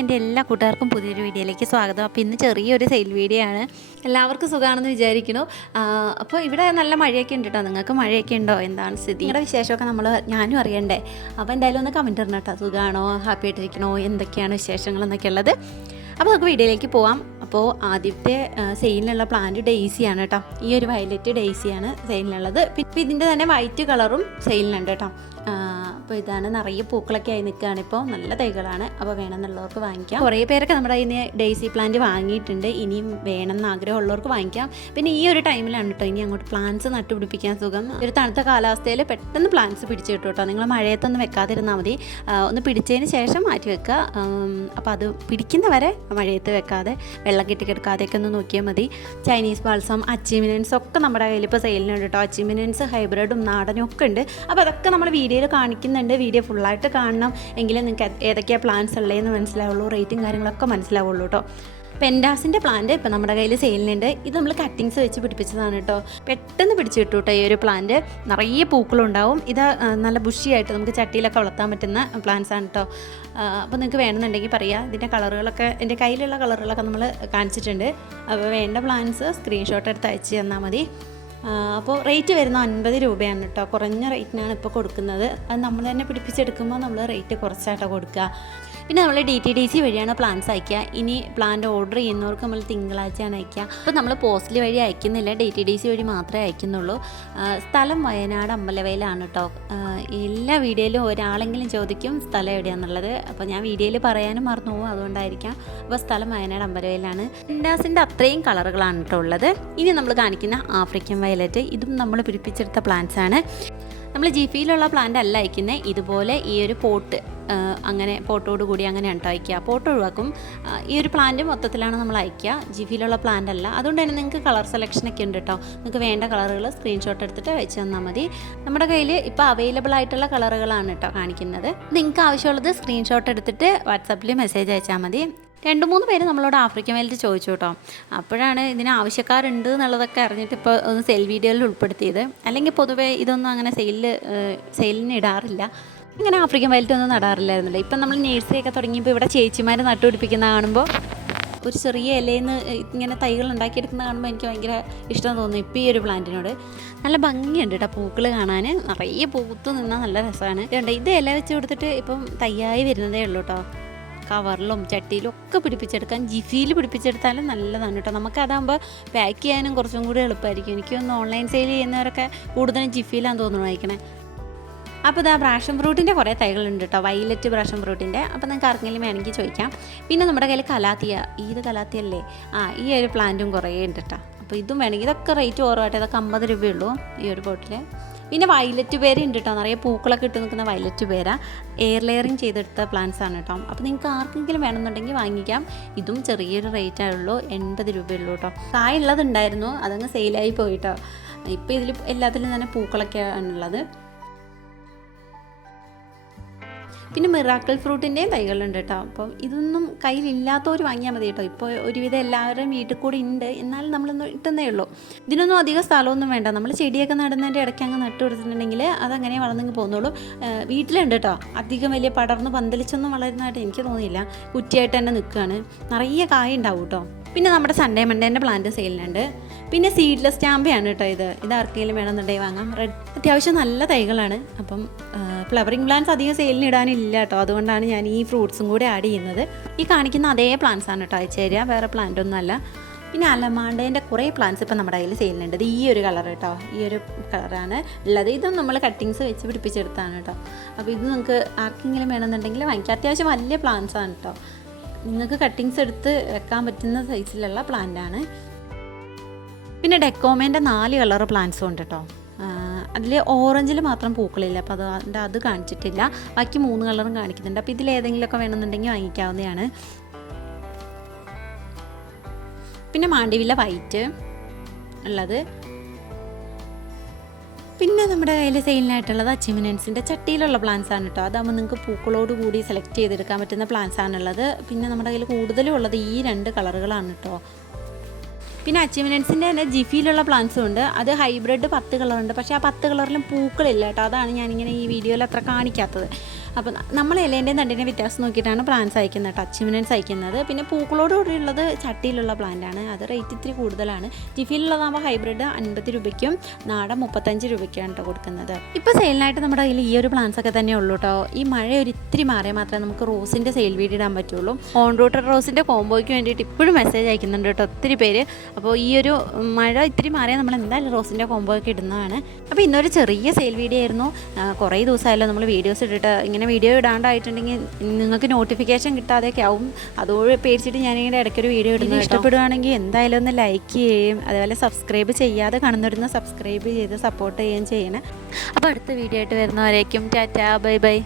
എന്റെ എല്ലാ കൂട്ടുകാർക്കും പുതിയൊരു വീഡിയോയിലേക്ക് സ്വാഗതം. അപ്പോൾ ഇന്ന് ചെറിയൊരു സെയിൽ വീഡിയോ ആണ്. എല്ലാവർക്കും സുഖമാണെന്ന് വിചാരിക്കുന്നു. അപ്പോൾ ഇവിടെ നല്ല മഴയൊക്കെ ഉണ്ട് കേട്ടോ നിങ്ങൾക്ക് മഴയൊക്കെ ഉണ്ടോ? എന്താണ് സ്ഥിതി? നിങ്ങളുടെ വിശേഷമൊക്കെ നമ്മൾ ഞാനും അറിയണ്ടേ. അപ്പോൾ എന്തായാലും ഒന്ന് കമന്റ് ഇടണം കേട്ടോ സുഖമാണോ ഹാപ്പി ആയിട്ടിരിക്കണോ? എന്തൊക്കെയാണ് വിശേഷങ്ങൾ എന്നൊക്കെ ഉള്ളത്. അപ്പോൾ നമുക്ക് വീഡിയോയിലേക്ക് പോവാം. അപ്പോൾ ആദ്യത്തെ സെയിലിനുള്ള പ്ലാന്റ് ഡെയ്സിയാണ് കേട്ടോ ഈ ഒരു വയലറ്റ് ഡെയ്സിയാണ് സെയിലിനുള്ളത് പിന്നെ ഇതിന്റെ തന്നെ വൈറ്റ് കളറും സെയിലിനുണ്ട് കേട്ടോ അപ്പോൾ ഇതാണ് നിറയെ പൂക്കളൊക്കെ ആയി നിൽക്കുകയാണ് ഇപ്പോൾ നല്ല തൈകളാണ്. അപ്പോൾ വേണമെന്നുള്ളവർക്ക് വാങ്ങിക്കാം. കുറേ പേരൊക്കെ നമ്മുടെ ഇനി ഡെയ്സി പ്ലാന്റ് വാങ്ങിയിട്ടുണ്ട്. ഇനിയും വേണമെന്ന് ആഗ്രഹമുള്ളവർക്ക് വാങ്ങിക്കാം. പിന്നെ ഈ ഒരു ടൈമിലാണ് കേട്ടോ ഇനി അങ്ങോട്ട് പ്ലാന്റ്സ് നട്ടുപിടിപ്പിക്കാൻ സുഖം. ഒരു തണുത്ത കാലാവസ്ഥയിൽ പെട്ടെന്ന് പ്ലാന്റ്സ് പിടിച്ചു കിട്ടും കേട്ടോ നിങ്ങൾ മഴയത്തൊന്നും വെക്കാതിരുന്നാൽ മതി. ഒന്ന് പിടിച്ചതിന് ശേഷം മാറ്റി വെക്കുക അപ്പോൾ അത് പിടിക്കുന്നവരെ മഴയത്ത് വെക്കാതെ വെള്ളം കെട്ടിക്കിടക്കാതെയൊക്കെ ഒന്ന് നോക്കിയാൽ മതി. ചൈനീസ് ബാൾസം അച്ചീമിനൻസ് ഒക്കെ നമ്മുടെ കയ്യിൽ ഇപ്പോൾ സെയിലിനുണ്ട് കേട്ടോ അച്ചീമിനൻസ് ഹൈബ്രിഡും നാടനും ഒക്കെ ഉണ്ട്. അപ്പോൾ അതൊക്കെ നമ്മൾ വീഡിയോയിൽ കാണിക്കുന്നുണ്ട്. വീഡിയോ ഫുള്ളായിട്ട് കാണണം. എങ്കിലേ നിങ്ങൾക്ക് ഏതൊക്കെയാണ് പ്ലാൻസ് ഉള്ളതെന്ന് മനസ്സിലാവുള്ളൂ. റേറ്റും കാര്യങ്ങളൊക്കെ മനസ്സിലാവുള്ളൂ കേട്ടോ പെൻഡാസിന്റെ പ്ലാന്റ് ഇപ്പം നമ്മുടെ കയ്യിൽ സെയിലിനുണ്ട് ഇത് നമ്മൾ കട്ടിങ്സ് വെച്ച് പിടിപ്പിച്ചതാണ് കേട്ടോ പെട്ടെന്ന് പിടിച്ചു കിട്ടും കേട്ടോ ഈ ഒരു പ്ലാന്റ് നിറയെ പൂക്കളുണ്ടാവും. ഇത് നല്ല ബുഷിയായിട്ട് നമുക്ക് ചട്ടിയിലൊക്കെ വളർത്താൻ പറ്റുന്ന പ്ലാന്റ്സ് ആണ് കേട്ടോ അപ്പോൾ നിങ്ങൾക്ക് വേണമെന്നുണ്ടെങ്കിൽ പറയാം. ഇതിന്റെ കളറുകളൊക്കെ എന്റെ കയ്യിലുള്ള കളറുകളൊക്കെ നമ്മൾ കാണിച്ചിട്ടുണ്ട്. അപ്പോൾ വേണ്ട പ്ലാന്റ്സ് സ്ക്രീൻഷോട്ട് എടുത്ത് അയച്ച് തന്നാൽ മതി. അപ്പോൾ റേറ്റ് വരുന്ന അൻപത് രൂപയാണ് കേട്ടോ കുറഞ്ഞ റേറ്റിനാണ് ഇപ്പോൾ കൊടുക്കുന്നത്. അത് നമ്മൾ തന്നെ പിടിപ്പിച്ചെടുക്കുമ്പോൾ നമ്മൾ റേറ്റ് കുറച്ചാട്ടോ കൊടുക്കുക പിന്നെ നമ്മൾ ഡി ടി ഡി സി വഴിയാണ് പ്ലാൻസ് അയക്കുക. ഇനി പ്ലാന്റ് ഓർഡർ ചെയ്യുന്നവർക്ക് നമ്മൾ തിങ്കളാഴ്ചയാണ് അയക്കുക. അപ്പോൾ നമ്മൾ പോസ്റ്റൽ വഴി അയക്കുന്നില്ല. ഡി ടി ഡി സി വഴി മാത്രമേ അയക്കുന്നുള്ളൂ. സ്ഥലം വയനാട് അമ്പലവയലാണ് കേട്ടോ എല്ലാ വീഡിയോയിലും ഒരാളെങ്കിലും ചോദിക്കും സ്ഥലം എവിടെയാണെന്നുള്ളത് അപ്പോൾ ഞാൻ വീഡിയോയിൽ പറയാനും മറന്നു പോകും. അതുകൊണ്ടായിരിക്കാം. അപ്പോൾ സ്ഥലം വയനാട് അമ്പലവയലാണ്. ഇൻഡാസിന്റെ അത്രയും കളറുകളാണ് കേട്ടോ ഉള്ളത്. ഇനി നമ്മൾ കാണിക്കുന്ന ആഫ്രിക്കൻ വയലറ്റ്. ഇതും നമ്മൾ പിടിപ്പിച്ചെടുത്ത പ്ലാന്റ്സ് ആണ്. നമ്മൾ ജിഫിയിലുള്ള പ്ലാന്റ് അല്ല അയക്കുന്നത് ഇതുപോലെ ഈ ഒരു പോട്ട്. അങ്ങനെ പോട്ടോട് കൂടി അങ്ങനെ കേട്ടോ അയക്കുക പോട്ടോ ഒഴിവാക്കും. ഈ ഒരു പ്ലാന്റ് മൊത്തത്തിലാണ് നമ്മൾ അയക്കുക. ജിഫിയിലുള്ള പ്ലാന്റ് അല്ല. അതുകൊണ്ട് തന്നെ നിങ്ങൾക്ക് കളർ സെലക്ഷനൊക്കെ ഉണ്ട് കേട്ടോ നിങ്ങൾക്ക് വേണ്ട കളറുകൾ സ്ക്രീൻഷോട്ട് എടുത്തിട്ട് അയച്ചു തന്നാൽ മതി. നമ്മുടെ കയ്യിൽ ഇപ്പോൾ അവൈലബിൾ ആയിട്ടുള്ള കളറുകളാണ് കേട്ടോ കാണിക്കുന്നത്. നിങ്ങൾക്ക് ആവശ്യമുള്ളത് സ്ക്രീൻഷോട്ട് എടുത്തിട്ട് വാട്സാപ്പിൽ മെസ്സേജ് അയച്ചാൽ മതി. രണ്ട് മൂന്ന് പേര് നമ്മളോട് ആഫ്രിക്കൻ വേലിറ്റ് ചോദിച്ചു കേട്ടോ അപ്പോഴാണ് ഇതിന് ആവശ്യക്കാരുണ്ട് എന്നുള്ളതൊക്കെ അറിഞ്ഞിട്ട് ഇപ്പോൾ ഒന്ന് സെയിൽ വീഡിയോയിൽ ഉൾപ്പെടുത്തിയത്. അല്ലെങ്കിൽ പൊതുവേ ഇതൊന്നും അങ്ങനെ സെയിലിൽ സെയിലിന് ഇടാറില്ല. ഇങ്ങനെ ആഫ്രിക്കൻ വയലറ്റ് ഒന്നും നടാറില്ലായിരുന്നല്ലോ. ഇപ്പം നമ്മൾ നേഴ്സറിയൊക്കെ തുടങ്ങിയപ്പോൾ ഇവിടെ ചേച്ചിമാർ നട്ടുപിടിപ്പിക്കുന്ന കാണുമ്പോൾ ഒരു ചെറിയ ഇലയിൽ നിന്ന് ഇങ്ങനെ തൈകൾ ഉണ്ടാക്കിയെടുക്കുന്ന കാണുമ്പോൾ എനിക്ക് ഭയങ്കര ഇഷ്ടം തോന്നുന്നു ഇപ്പോൾ ഈ ഒരു പ്ലാന്റിനോട്. നല്ല ഭംഗിയുണ്ട് കേട്ടോ പൂക്കൾ കാണാൻ നിറയെ പൂത്തു നിന്നാൽ നല്ല രസമാണ് ഇതുണ്ട് ഇത് ഇല വെച്ച് കൊടുത്തിട്ട് ഇപ്പം തയ്യായി വരുന്നതേ ഉള്ളൂ കേട്ടോ. കവറിലും ചട്ടിയിലും ഒക്കെ പിടിപ്പിച്ചെടുക്കാൻ ജിഫിയിൽ പിടിപ്പിച്ചെടുത്താലും നല്ലതാണ് കേട്ടോ. നമുക്ക് അതാകുമ്പോൾ പാക്ക് ചെയ്യാനും കുറച്ചും കൂടി എളുപ്പമായിരിക്കും. എനിക്കൊന്ന് ഓൺലൈൻ സെയിൽ ചെയ്യുന്നവരൊക്കെ കൂടുതലും ജിഫിയിലാണ് തോന്നുന്നു വായിക്കണേ അപ്പോൾ ഇതാ ബ്രാഷൻ ഫ്രൂട്ടിന്റെ കുറേ തൈകളുണ്ട് കേട്ടോ വൈലറ്റ് ബ്രാഷൻ ഫ്രൂട്ടിന്റെ അപ്പോൾ നിങ്ങൾക്ക് ആർക്കെങ്കിലും വേണമെങ്കിൽ ചോദിക്കാം. പിന്നെ നമ്മുടെ കയ്യിൽ കലാത്തിയ ഇത് കലാത്തിയല്ലേ? ആ ഈ ഒരു പ്ലാന്റും കുറേ ഉണ്ട് കേട്ടോ അപ്പോൾ ഇതും വേണമെങ്കിൽ ഇതൊക്കെ റേറ്റ് കുറവാട്ടെ ഇതൊക്കെ അമ്പത് രൂപയുള്ളൂ ഈ ഒരു ബോട്ടിൽ പിന്നെ വയലറ്റ് പേര് ഉണ്ട് കേട്ടോ നിറയെ പൂക്കളൊക്കെ ഇട്ട് നിൽക്കുന്ന വയലറ്റ് പേര. എയർ ലെയറിങ് ചെയ്തെടുത്ത പ്ലാന്റ്സ് ആണ് കേട്ടോ അപ്പോൾ നിങ്ങൾക്ക് ആർക്കെങ്കിലും വേണമെന്നുണ്ടെങ്കിൽ വാങ്ങിക്കാം. ഇതും ചെറിയൊരു റേറ്റ് ആയുള്ളൂ. എൺപത് രൂപയുള്ളൂ കേട്ടോ കായുള്ളതുണ്ടായിരുന്നു അതങ്ങ് സെയിലായി പോയിട്ടോ ഇപ്പോൾ ഇതിൽ എല്ലാത്തിലും തന്നെ പൂക്കളൊക്കെ ആണുള്ളത് പിന്നെ മിറാക്കിൾ ഫ്രൂട്ടിന്റെയും തൈകളുണ്ട് കേട്ടോ. അപ്പം ഇതൊന്നും കയ്യിലില്ലാത്തവർ വാങ്ങിയാൽ മതി കേട്ടോ. ഇപ്പോൾ ഒരുവിധം എല്ലാവരുടെയും വീട്ടിൽ കൂടി ഉണ്ട്. എന്നാലും നമ്മളൊന്ന് ഇട്ടുന്നേ ഉള്ളൂ. ഇതിനൊന്നും അധികം സ്ഥലമൊന്നും വേണ്ട. നമ്മൾ ചെടിയൊക്കെ നടുന്നതിന്റെ ഇടയ്ക്ക് അങ്ങ് നട്ടു കൊടുത്തിട്ടുണ്ടെങ്കിൽ അതങ്ങനെ വളർന്നെങ്കിൽ പോകുന്നുള്ളൂ. വീട്ടിലുണ്ട് കേട്ടോ. അധികം വലിയ പടർന്ന് പന്തലിച്ചൊന്നും വളരുന്നതായിട്ട് എനിക്ക് തോന്നിയില്ല. കുറ്റിയായിട്ട് തന്നെ നിൽക്കുകയാണ്. നിറയെ കായ ഉണ്ടാവും കേട്ടോ. പിന്നെ നമ്മുടെ സൺഡേ മണ്ടേന്റെ പ്ലാന്റ് സെയിലിനുണ്ട്. പിന്നെ സീഡ്ലെസ് സ്റ്റാമ്പയാണ് കേട്ടോ ഇത്. ഇത് ആർക്കെങ്കിലും വേണമെന്നുണ്ടെങ്കിൽ വാങ്ങാം. റെഡ് അത്യാവശ്യം നല്ല തൈകളാണ്. അപ്പം ഫ്ലവറിങ് പ്ലാന്റ്സ് അധികം സെയിലിന് ഇടാനില്ല കേട്ടോ അതുകൊണ്ടാണ് ഞാൻ ഈ ഫ്രൂട്ട്സും കൂടി ആഡ് ചെയ്യുന്നത്. ഈ കാണിക്കുന്ന അതേ പ്ലാന്റ്സ് ആണ് കേട്ടോ അയച്ചു തരിക വേറെ പ്ലാന്റ് ഒന്നും അല്ല. പിന്നെ അലമാണ്ടേന്റെ കുറേ പ്ലാന്റ്സ് ഇപ്പം നമ്മുടെ കയ്യിൽ സെയിലുണ്ട് ഇത് ഈ ഒരു കളർ കേട്ടോ ഈ ഒരു കളറാണ് ഉള്ളത്. ഇതും നമ്മൾ കട്ടിങ്സ് വെച്ച് പിടിപ്പിച്ചെടുത്താണ് കേട്ടോ അപ്പോൾ ഇത് നിങ്ങൾക്ക് ആർക്കെങ്കിലും വേണമെന്നുണ്ടെങ്കിൽ വാങ്ങിക്കാം. അത്യാവശ്യം വലിയ പ്ലാന്റ്സ് ആണ് കേട്ടോ നിങ്ങൾക്ക് കട്ടിങ്സ് എടുത്ത് വെക്കാൻ പറ്റുന്ന സൈസിലുള്ള പ്ലാന്റ് ആണ്. പിന്നെ ഡെക്കോമേന്റെ നാല് കളർ പ്ലാന്റ്സും ഉണ്ട് കേട്ടോ അതിൽ ഓറഞ്ചിൽ മാത്രം പൂക്കളില്ല. അപ്പോൾ അതുകൊണ്ട് അത് കാണിച്ചിട്ടില്ല. ബാക്കി മൂന്ന് കളറും കാണിക്കുന്നുണ്ട്. അപ്പോൾ ഇതിൽ ഏതെങ്കിലുമൊക്കെ വേണമെന്നുണ്ടെങ്കിൽ വാങ്ങിക്കാവുന്നതാണ്. പിന്നെ മാണ്ടിവില്ല വൈറ്റ് ഉള്ളത്. പിന്നെ നമ്മുടെ കയ്യിൽ സെയിലിനായിട്ടുള്ളത് അച്ചിമിനൻസിന്റെ ചട്ടിയിലുള്ള പ്ലാന്റ്സ് ആണ് കേട്ടോ. അതാകുമ്പോൾ നിങ്ങൾക്ക് പൂക്കളോട് കൂടി സെലക്ട് ചെയ്തെടുക്കാൻ പറ്റുന്ന പ്ലാന്റ്സ് ആണുള്ളത് പിന്നെ നമ്മുടെ കയ്യിൽ കൂടുതലും ഉള്ളത് ഈ രണ്ട് കളറുകളാണ് കേട്ടോ. പിന്നെ അച്ചീവ്മെന്റ്സിന്റെ തന്നെ ജിഫിയിലുള്ള പ്ലാന്റ്സും ഉണ്ട്. അത് ഹൈബ്രിഡ് പത്ത് കളറുണ്ട് പക്ഷേ ആ പത്ത് കളറിലും പൂക്കളില്ല കേട്ടോ. അതാണ് ഞാനിങ്ങനെ ഈ വീഡിയോയിൽ അത്ര കാണിക്കാത്തത്. അപ്പോൾ നമ്മൾ ഇലേന്റെ തണ്ടിന്റെ വ്യത്യാസം നോക്കിയിട്ടാണ് പ്ലാന്റ്സ് അയക്കുന്നത് കേട്ടോ അച്ചിമിനൻസ് അയക്കുന്നത് പിന്നെ പൂക്കളോടുകൂടിയുള്ളത് ചട്ടിയിലുള്ള പ്ലാന്റ് ആണ്. അത് റേറ്റ് ഇത്തിരി കൂടുതലാണ്. ജിഫിയിലുള്ളതാകുമ്പോൾ ഹൈബ്രിഡ് അൻപത് രൂപയ്ക്കും നാടൻ മുപ്പത്തഞ്ച് രൂപയ്ക്കാണ് കേട്ടോ കൊടുക്കുന്നത്. ഇപ്പോൾ സെയിലിനായിട്ട് നമ്മുടെ കയ്യിൽ ഈ ഒരു പ്ലാന്റ്സ് ഒക്കെ തന്നെ ഉള്ളൂ കേട്ടോ ഈ മഴ ഒരു ഇത്തിരി മാറിയാൽ മാത്രമേ നമുക്ക് റോസിന്റെ സെയിൽ വീഡിയോ ഇടാൻ പറ്റുള്ളൂ. ഓൺ റൂട്ടർ റോസിന്റെ കോംബോയ്ക്ക് വേണ്ടിയിട്ട് ഇപ്പോഴും മെസ്സേജ് അയക്കുന്നുണ്ട് കേട്ടോ ഒത്തിരി പേര്. അപ്പോൾ ഈ ഒരു മഴ ഇത്തിരി മാറിയാൽ നമ്മൾ എന്തായാലും റോസിന്റെ കോംബോ ഒക്കെ ഇടുന്നതാണ്. അപ്പോൾ ഇന്നൊരു ചെറിയ സെയിൽ വീഡിയോ ആയിരുന്നു. കുറേ ദിവസമായല്ലോ നമ്മൾ വീഡിയോസ് ഇട്ടിട്ട് ഇങ്ങനെ വീഡിയോ ഇടാണ്ടായിട്ടുണ്ടെങ്കിൽ നിങ്ങൾക്ക് നോട്ടിഫിക്കേഷൻ കിട്ടാതെയൊക്കെ ആവും. അതോട് പേടിച്ചിട്ട് ഞാനിങ്ങനെ ഇടയ്ക്കൊരു വീഡിയോ ഇടുന്നത് ഇഷ്ടപ്പെടുവാണെങ്കിൽ എന്തായാലും ഒന്ന് ലൈക്ക് ചെയ്യുകയും അതേപോലെ സബ്സ്ക്രൈബ് ചെയ്യാതെ കാണുന്നവരുന്ന് സബ്സ്ക്രൈബ് ചെയ്ത് സപ്പോർട്ട് ചെയ്യുകയും ചെയ്യണം. അപ്പോൾ അടുത്ത വീഡിയോ ആയിട്ട് വരുന്നവരേക്കും ടാറ്റാ ബൈ ബൈ.